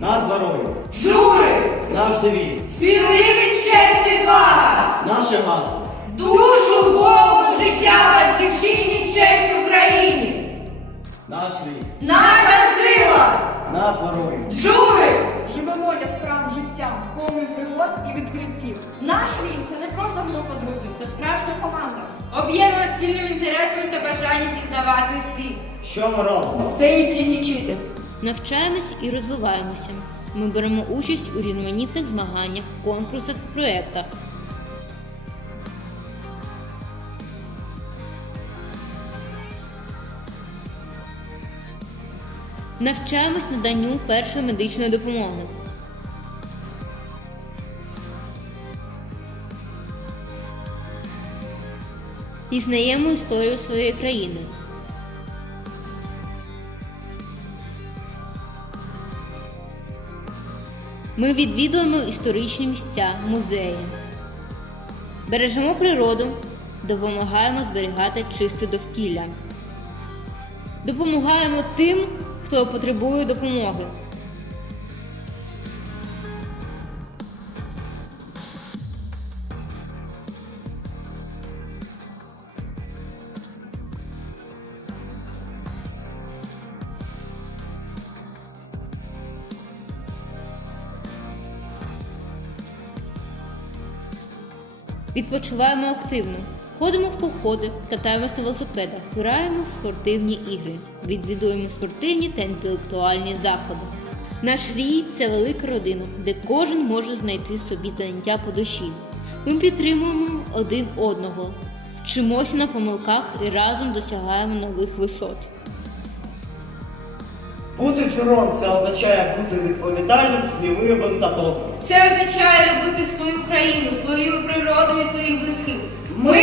Назва рою, Жури! наш девіз, Сміливість, честь, відвага! наше гасло. Душу Богу, життя батьківщині, честь Україні! Наш рік, Наша сила! назва рою. Жури! Живемо яскравим життям, повним пригод і відкриттів. Наш рік це не просто група друзів, це справжня команда. Об'єднана спільним інтересом та бажанням пізнавати світ. Що ми робимо? Це не прилічити. Навчаємось і розвиваємося. Ми беремо участь у різноманітних змаганнях, конкурсах, проєктах. Навчаємось наданню першої медичної допомоги. Пізнаємо історію своєї країни. Ми відвідуємо історичні місця, музеї, бережемо природу, допомагаємо зберігати чисте довкілля, допомагаємо тим, хто потребує допомоги. Відпочиваємо активно, ходимо в походи, катаємось на велосипедах, граємо в спортивні ігри, відвідуємо спортивні та інтелектуальні заходи. Наш рій це велика родина, де кожен може знайти собі заняття по душі. Ми підтримуємо один одного, вчимося на помилках і разом досягаємо нових висот. Бути журом це означає бути відповідальним, сміливим та добрим. Це означає любити свою Muy